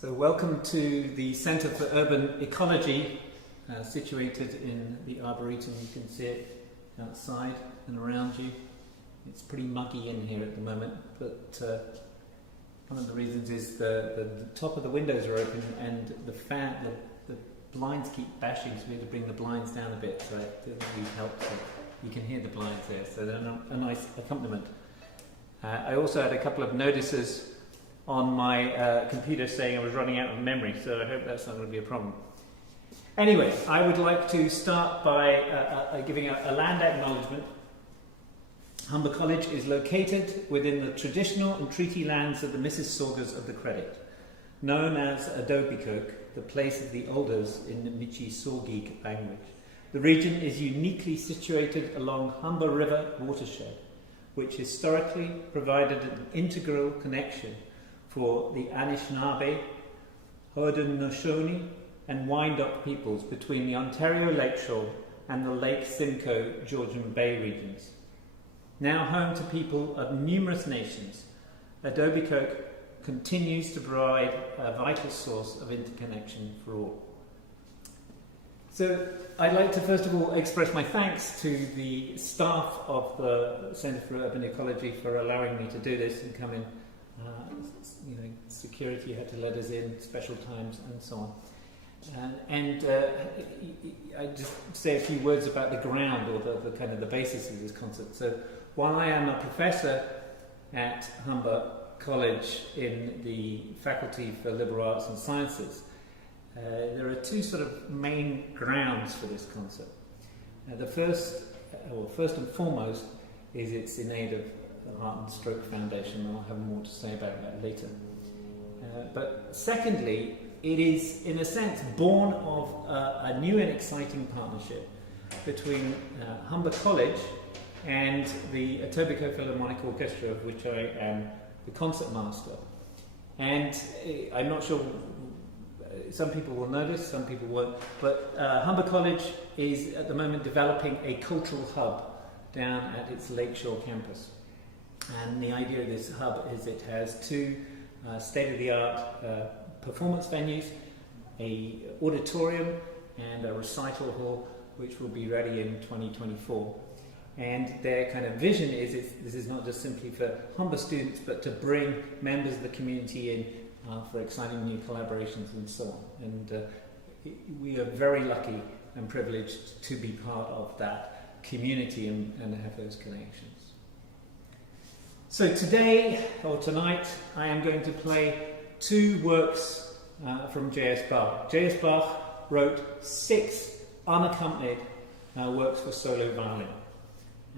So welcome to the Centre for Urban Ecology, situated in the Arboretum. You can see it outside and around you. It's pretty muggy in here at the moment, but one of the reasons is the top of the windows are open and the blinds keep bashing, so we have to bring the blinds down a bit, so it doesn't really help. So you can hear the blinds there, so they're a nice accompaniment. I also had a couple of notices on my computer saying I was running out of memory, so I hope that's not going to be a problem. Anyway, I would like to start by giving a land acknowledgement. Humber College is located within the traditional and treaty lands of the Mississaugas of the Credit, known as Etobicoke, the place of the elders in the Gigue language. The region is uniquely situated along Humber River watershed, which historically provided an integral connection for the Anishinaabe, Haudenosaunee and Wyandot peoples between the Ontario Lakeshore and the Lake Simcoe Georgian Bay regions. Now home to people of numerous nations, Etobicoke continues to provide a vital source of interconnection for all. So I'd like to first of all express my thanks to the staff of the Centre for Urban Ecology for allowing me to do this and come in. Security had to let us in, special times and so on. I just say a few words about the ground or the kind of the basis of this concert. So while I am a professor at Humber College in the Faculty for Liberal Arts and Sciences, there are two sort of main grounds for this concert. The first and foremost, is it's in aid of the Art and Stroke Foundation, and I'll have more to say about that later. But secondly, it is in a sense born of a new and exciting partnership between Humber College and the Etobicoke Philharmonic Orchestra, of which I am the concertmaster. And I'm not sure, some people will notice, some people won't, but Humber College is at the moment developing a cultural hub down at its Lakeshore campus. And the idea of this hub is it has two state-of-the-art performance venues, an auditorium and a recital hall, which will be ready in 2024. And their kind of vision is this is not just simply for Humber students, but to bring members of the community in for exciting new collaborations and so on. And we are very lucky and privileged to be part of that community and have those connections. So tonight, I am going to play two works from J.S. Bach. J.S. Bach wrote 6 unaccompanied works for solo violin.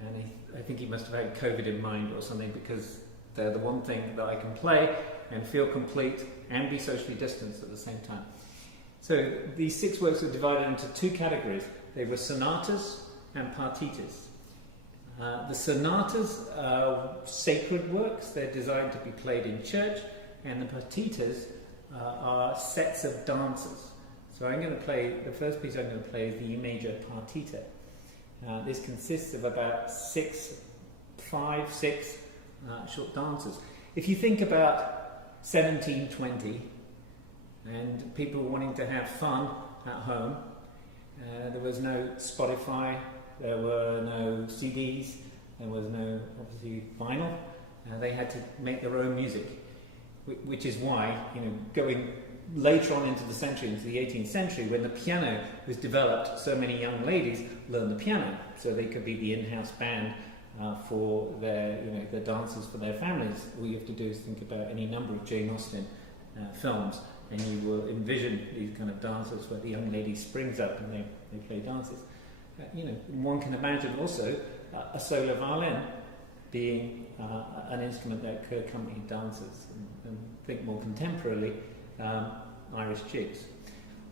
And I think he must have had COVID in mind or something, because they're the one thing that I can play and feel complete and be socially distanced at the same time. So these 6 works were divided into 2 categories. They were sonatas and partitas. The sonatas are sacred works. They're designed to be played in church, and the partitas are sets of dances. So I'm going to play, the first piece I'm going to play is the E major Partita. This consists of about 5, 6 short dances. If you think about 1720 and people wanting to have fun at home, there was no Spotify, there were no CDs, there was no, obviously, vinyl. They had to make their own music, which is why, going later on into the century, into the 18th century, when the piano was developed, so many young ladies learned the piano, so they could be the in-house band for their dances for their families. All you have to do is think about any number of Jane Austen films, and you will envision these kind of dances where the young lady springs up and they play dances. One can imagine also a solo violin being an instrument that could accompany dances, and think more contemporarily, Irish jigs.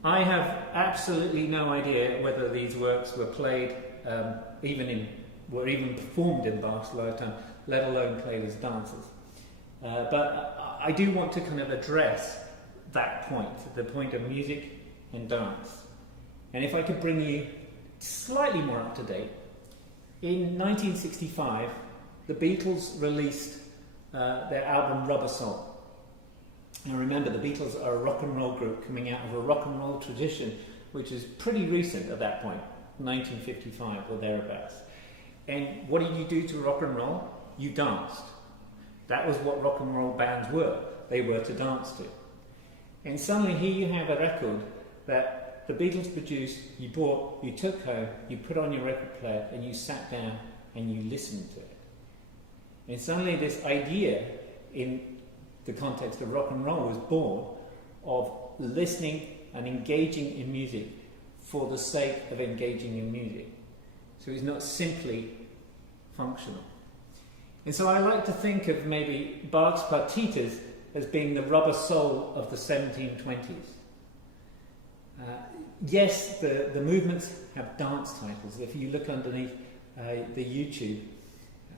I have absolutely no idea whether these works were played, were even performed in Bach's lifetime, let alone played as dances. But I do want to kind of address that point, the point of music and dance. And if I could bring you slightly more up to date, in 1965, the Beatles released their album Rubber Soul. Now remember, the Beatles are a rock and roll group coming out of a rock and roll tradition which is pretty recent at that point, 1955 or thereabouts. And what did you do to rock and roll? You danced. That was what rock and roll bands were. They were to dance to. And suddenly here you have a record that the Beatles produced, you bought, you took home, you put on your record player, and you sat down and you listened to it. And suddenly this idea in the context of rock and roll was born of listening and engaging in music for the sake of engaging in music. So it's not simply functional. And so I like to think of maybe Bach's partitas as being the rubber soul of the 1720s. Yes, the movements have dance titles. If you look underneath the YouTube,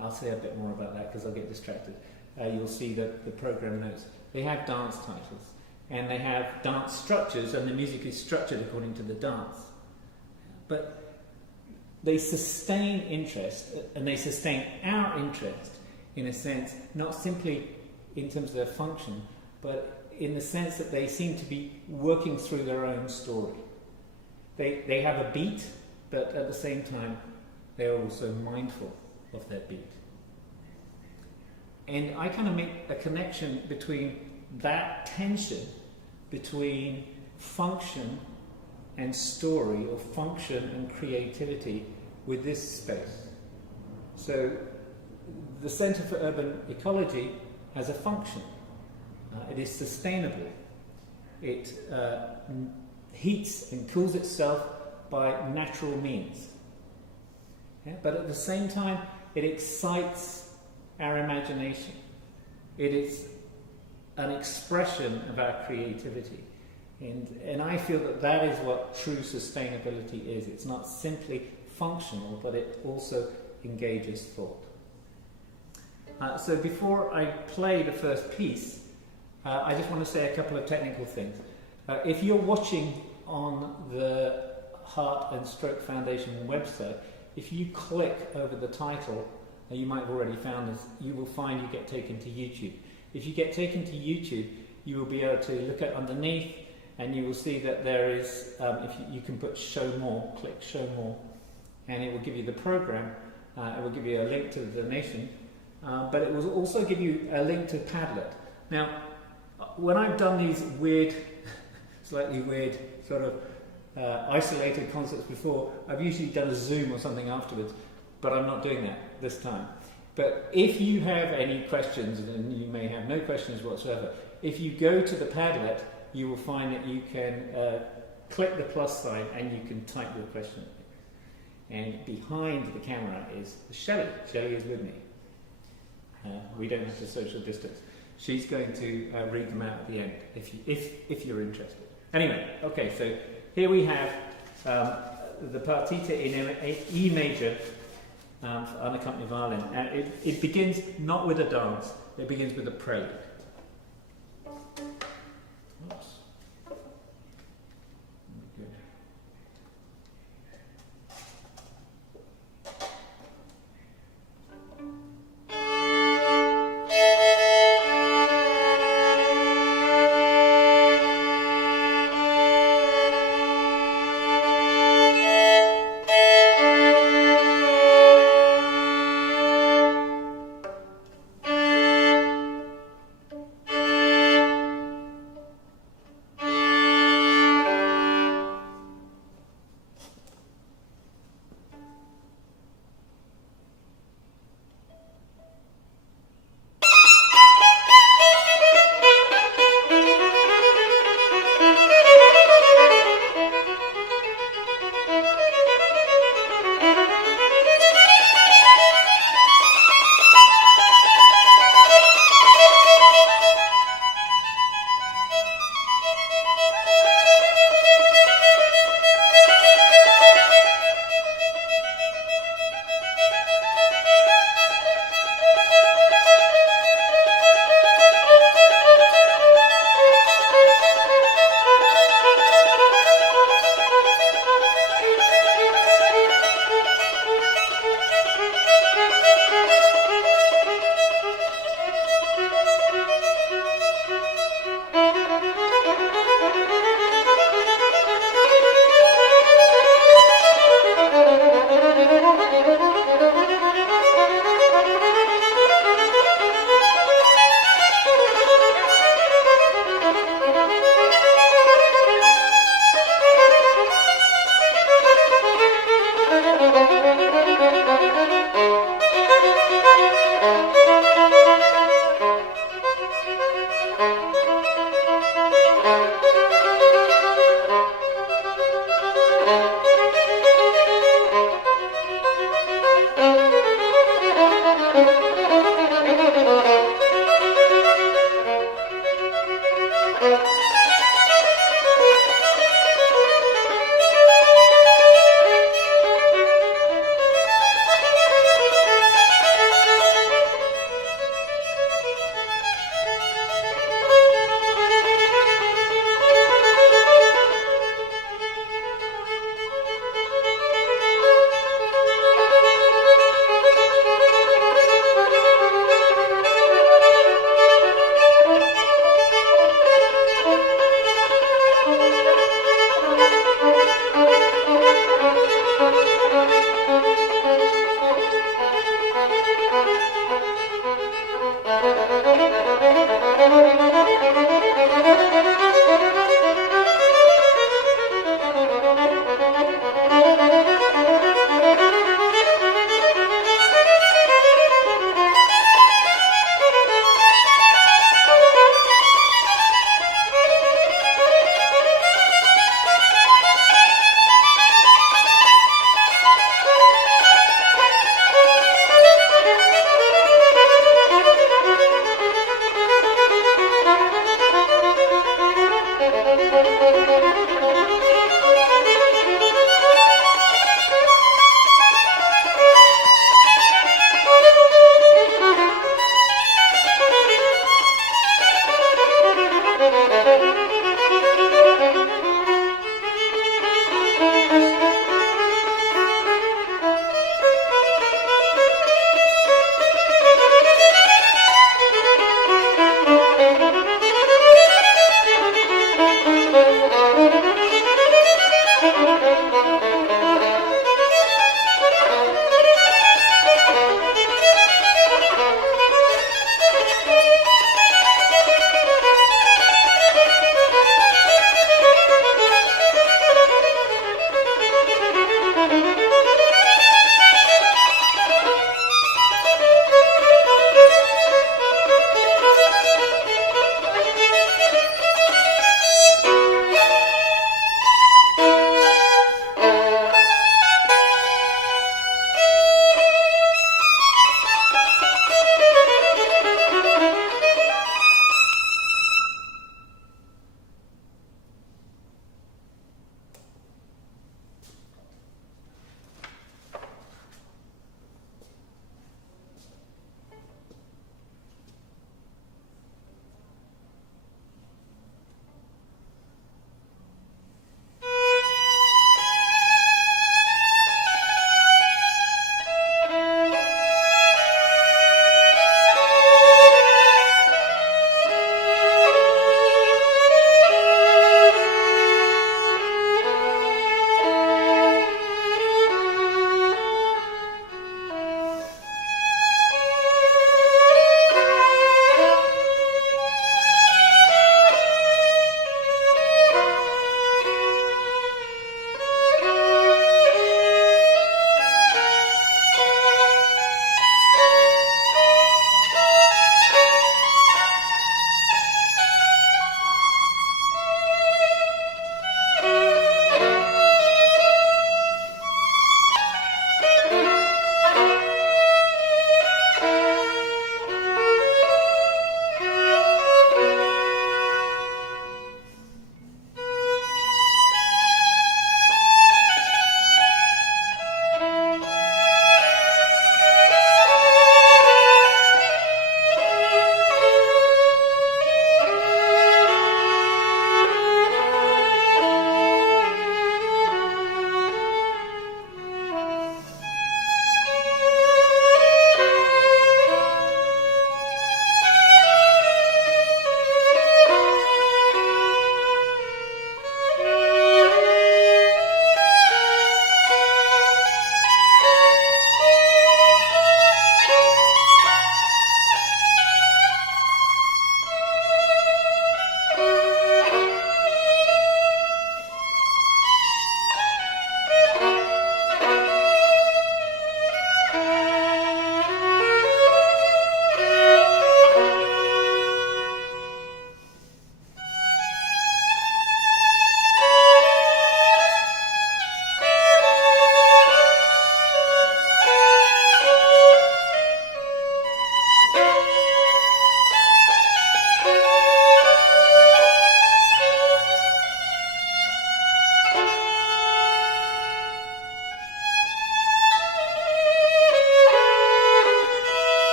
I'll say a bit more about that because I'll get distracted. You'll see that the program notes. They have dance titles and they have dance structures, and the music is structured according to the dance. But they sustain interest, and they sustain our interest in a sense, not simply in terms of their function, but in the sense that they seem to be working through their own story. They have a beat, but at the same time, they are also mindful of their beat. And I kind of make a connection between that tension between function and story, or function and creativity, with this space. So the Centre for Urban Ecology has a function. It is sustainable. It heats and cools itself by natural means. Yeah? But at the same time, it excites our imagination. It is an expression of our creativity. And I feel that that is what true sustainability is. It's not simply functional, but it also engages thought. So before I play the first piece, I just want to say a couple of technical things. If you're watching on the Heart and Stroke Foundation website, if you click over the title, you might have already found this, you will find you get taken to YouTube. If you get taken to YouTube, you will be able to look at underneath, and you will see that there is, if you can put show more, click show more, and it will give you the program, it will give you a link to the donation, but it will also give you a link to Padlet. Now, when I've done these weird, slightly weird sort of isolated concerts before, I've usually done a Zoom or something afterwards, but I'm not doing that this time. But if you have any questions, and you may have no questions whatsoever, if you go to the Padlet, you will find that you can click the plus sign and you can type your question. And behind the camera is Shelley. Shelley is with me. We don't have to social distance. She's going to read them out at the end, if you're interested. Anyway, okay, so here we have the Partita in E major for unaccompanied violin. And it begins not with a dance, it begins with a prelude. Oops. Good.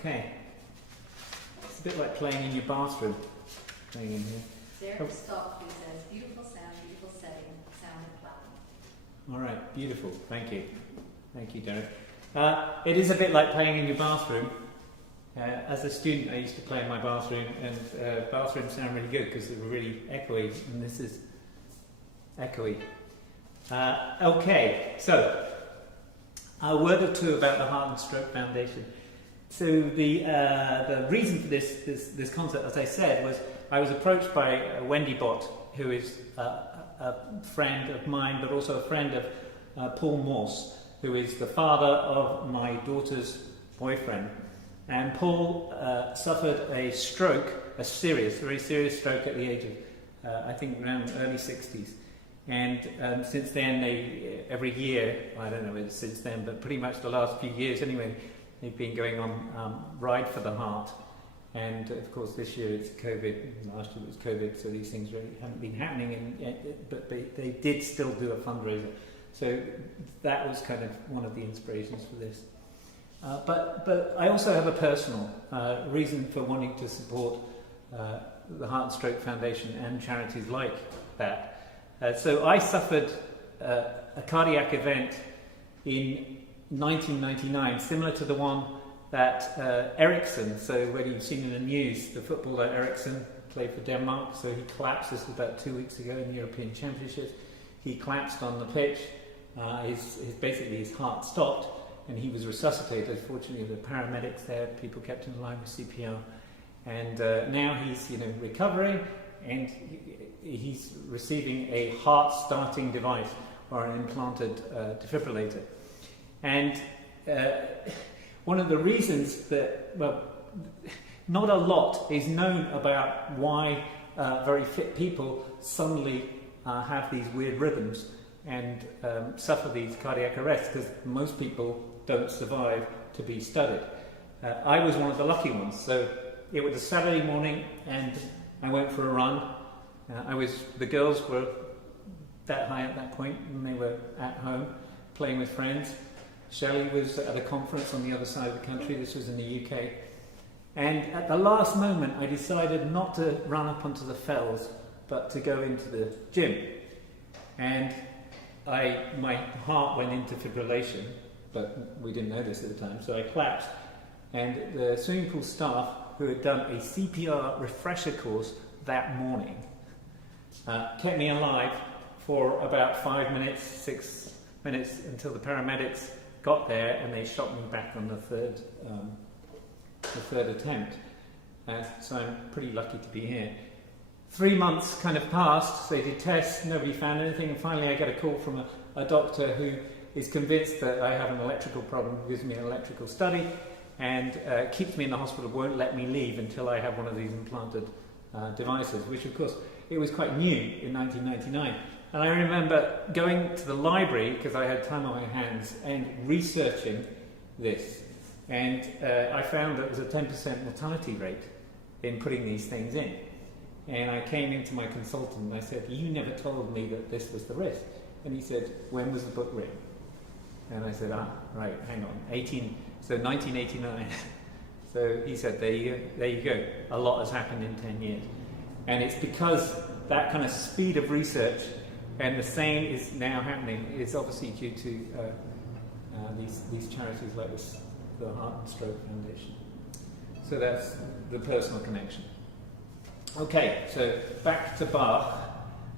Okay. It's a bit like playing in your bathroom. Playing in here. Derek Stockley says, beautiful sound, beautiful setting, sound and planning. All right, beautiful. Thank you. Thank you, Derek. It is a bit like playing in your bathroom. As a student, I used to play in my bathroom, and bathrooms sound really good because they were really echoey, and this is echoey. Okay, so a word or two about the Heart and Stroke Foundation. So the reason for this concert, as I said, was I was approached by Wendy Bott, who is a friend of mine, but also a friend of Paul Morse, who is the father of my daughter's boyfriend. And Paul suffered a stroke, a very serious stroke at the age of, I think, around early 60s. And since then, every year, I don't know whether since then, but pretty much the last few years anyway, they've been going on Ride for the Heart. And of course, this year it's COVID, last year it was COVID, so these things really haven't been happening, but they did still do a fundraiser. So that was kind of one of the inspirations for this. But I also have a personal reason for wanting to support the Heart and Stroke Foundation and charities like that. So I suffered a cardiac event in 1999, similar to the one that Eriksson, so when you've seen in the news, the footballer Eriksson played for Denmark, so he collapsed, this was about 2 weeks ago in the European Championships. He collapsed on the pitch, basically his heart stopped, and he was resuscitated. Fortunately, the paramedics there, people kept him alive with CPR, and now he's recovering, and he's receiving a heart-starting device or an implanted defibrillator. And one of the reasons that, well, not a lot is known about why very fit people suddenly have these weird rhythms and suffer these cardiac arrests, because most people don't survive to be studied. I was one of the lucky ones. So it was a Saturday morning and I went for a run. The girls were that high at that point, and they were at home playing with friends. Shelley was at a conference on the other side of the country. This was in the UK. And at the last moment, I decided not to run up onto the fells, but to go into the gym. And my heart went into fibrillation, but we didn't know this at the time, so I collapsed. And the swimming pool staff, who had done a CPR refresher course that morning, kept me alive for about 5 minutes, 6 minutes, until the paramedics got there and they shot me back on the third attempt. So I'm pretty lucky to be here. 3 months kind of passed, so they did tests, nobody found anything, and finally I get a call from a doctor who is convinced that I have an electrical problem, gives me an electrical study, and keeps me in the hospital, won't let me leave until I have one of these implanted devices, which of course, it was quite new in 1999. And I remember going to the library, because I had time on my hands, and researching this. And I found that there was a 10% mortality rate in putting these things in. And I came into my consultant and I said, "You never told me that this was the risk." And he said, "When was the book written?" And I said, right, hang on, 1989. So he said, there you go. A lot has happened in 10 years. And it's because that kind of speed of research, and the same is now happening, is obviously due to these charities like the Heart and Stroke Foundation. So that's the personal connection. Okay, so back to Bach.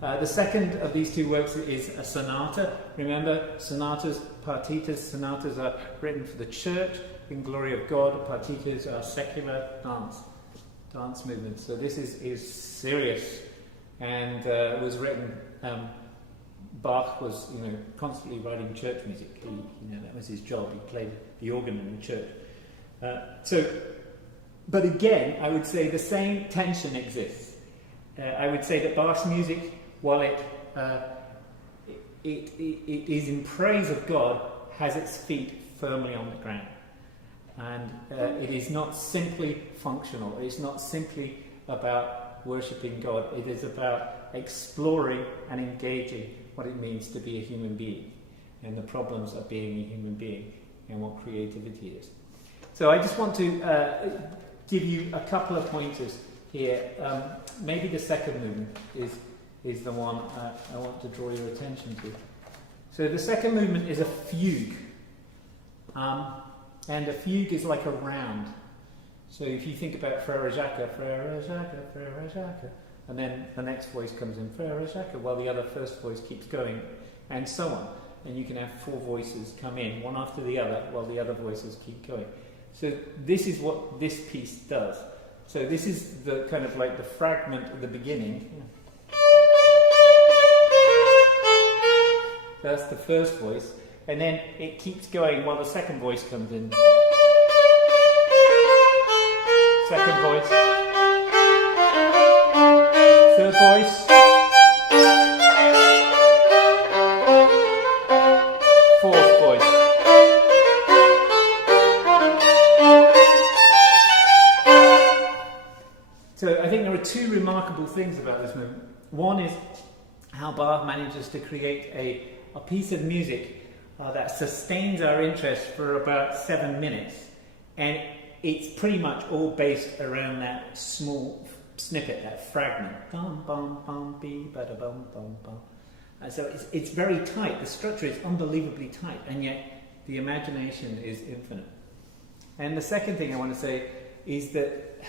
The second of these two works is a sonata. Remember, sonatas are written for the church in glory of God. Partitas are secular dance movements. So this is serious, and was written. Bach was, constantly writing church music. That was his job. He played the organ in the church. But again, I would say the same tension exists. I would say that Bach's music, while it is in praise of God, has its feet firmly on the ground. And it is not simply functional. It's not simply about worshipping God. It is about exploring and engaging what it means to be a human being and the problems of being a human being and what creativity is. So I just want to give you a couple of pointers here. Maybe the second movement is the one I want to draw your attention to. So the second movement is a fugue. And a fugue is like a round. So if you think about Frère Jacques, and then the next voice comes in, Frère Jacques, while the other first voice keeps going, and so on. And you can have four voices come in, one after the other, while the other voices keep going. So this is what this piece does. So this is the kind of like the fragment at the beginning. That's the first voice. And then it keeps going while the second voice comes in. Second voice. Third voice. Fourth voice. So I think there are two remarkable things about this movement. One is how Bach manages to create a piece of music that sustains our interest for about 7 minutes, and it's pretty much all based around that small snippet, that fragment. Bum bum bum bee bada bum bum bum. And so it's very tight. The structure is unbelievably tight, and yet the imagination is infinite. And the second thing I want to say is that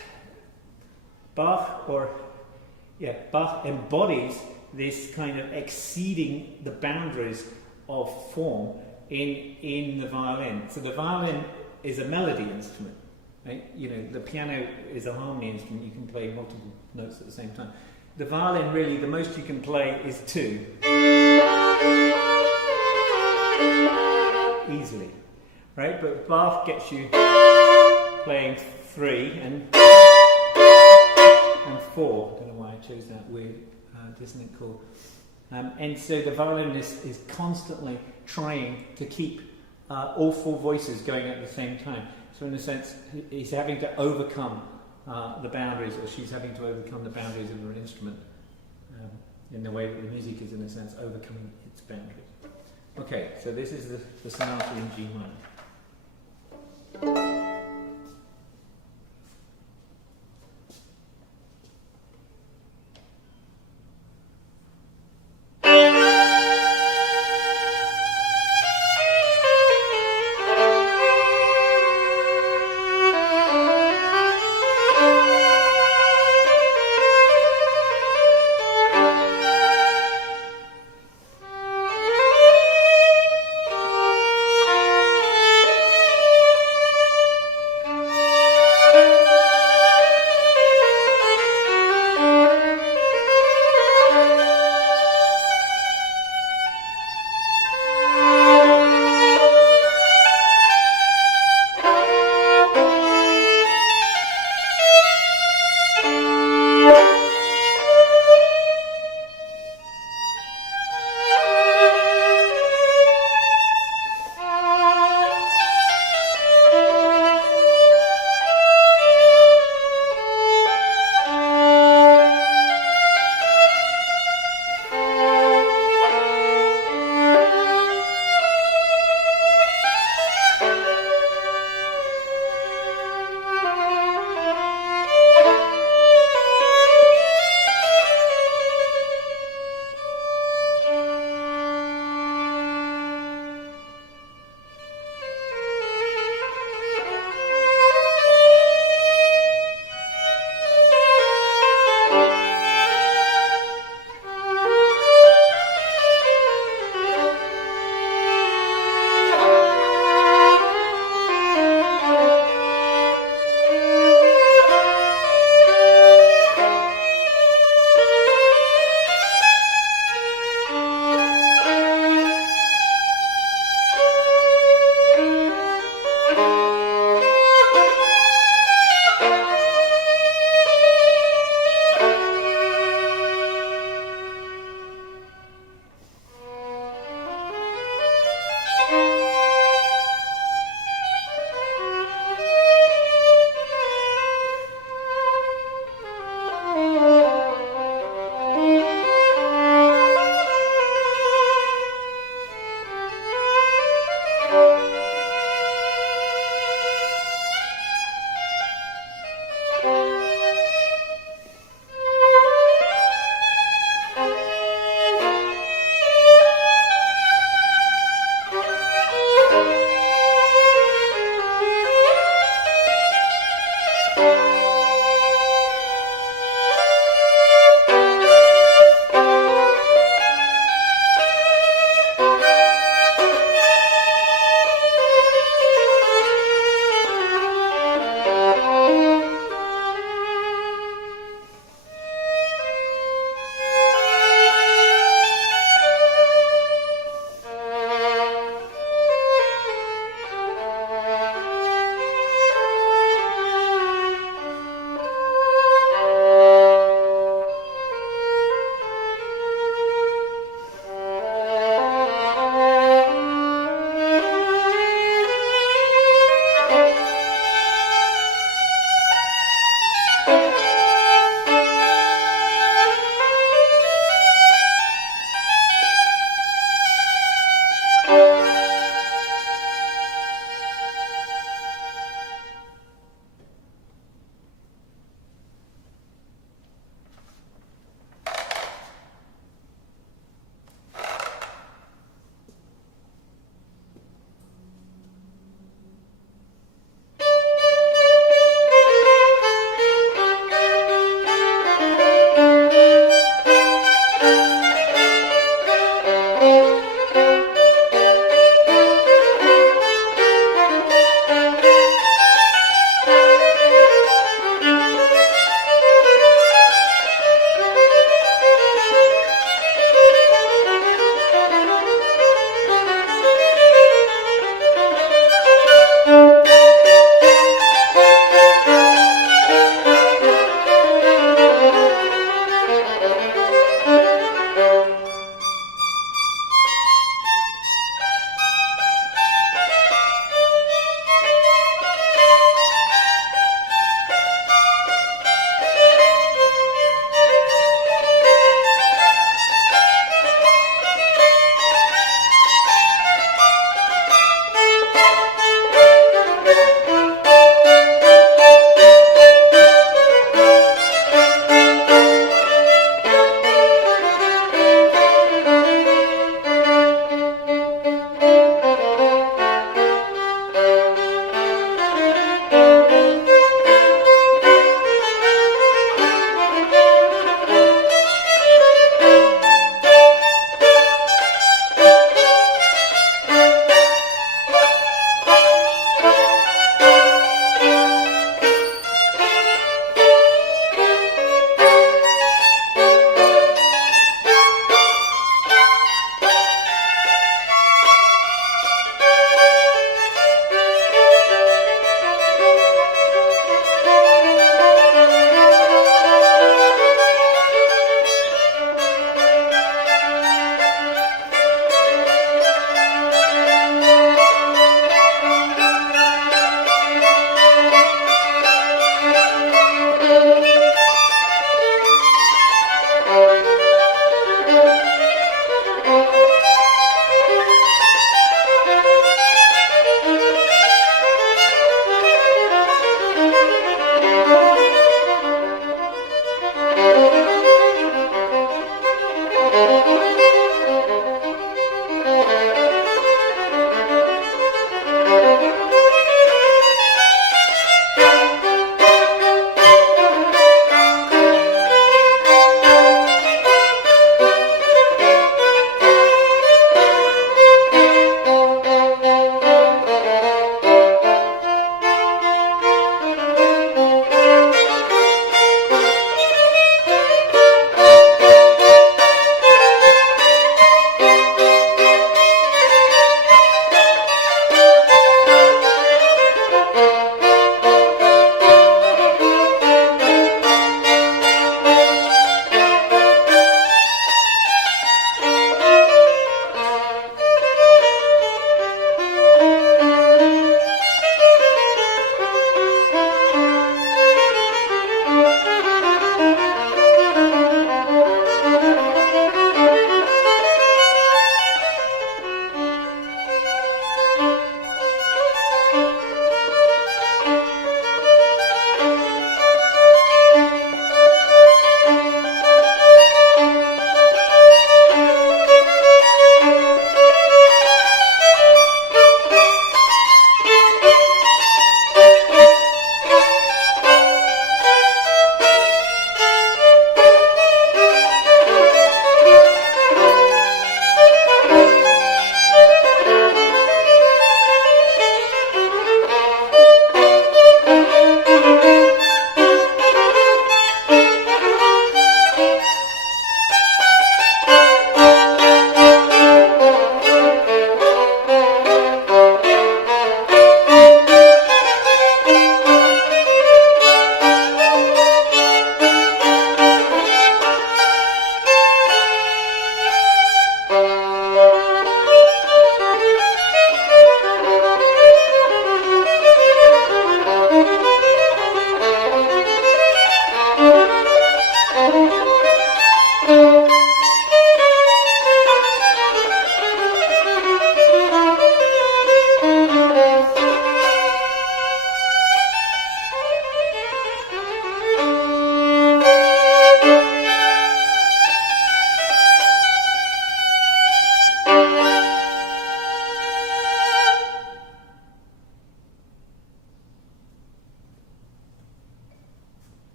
Bach embodies this kind of exceeding the boundaries of form in the violin. So the violin is a melody instrument, right? The piano is a harmony instrument. You can play multiple notes at the same time. The violin, really, the most you can play is 2. Easily, right? But Bach gets you playing 3 and 4. I don't know why I chose that weird dissonant chord. And so the violinist is constantly trying to keep all 4 voices going at the same time. So in a sense, he's having to overcome the boundaries, or she's having to overcome the boundaries of her instrument in the way that the music is, in a sense, overcoming its boundaries. Okay, so this is the sonata in G minor.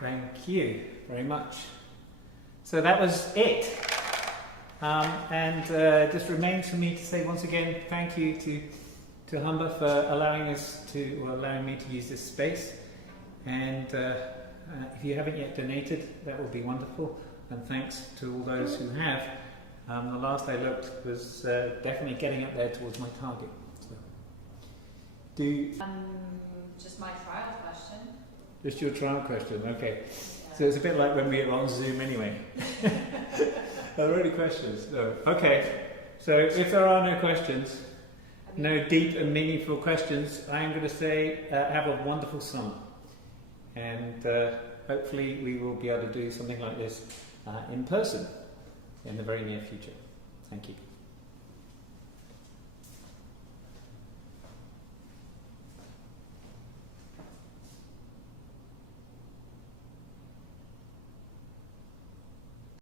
Thank you very much. So that was it. Just remains for me to say once again thank you to Humber for allowing me to use this space. And if you haven't yet donated, that would be wonderful. And thanks to all those who have. The last I looked was definitely getting up there towards my target. So, just my trial question. Just your trial question, okay. Yeah. So it's a bit like when we were on Zoom anyway. Are there any questions? No. Okay. So if there are no questions, no deep and meaningful questions, I am going to say have a wonderful summer. And hopefully we will be able to do something like this in person in the very near future. Thank you.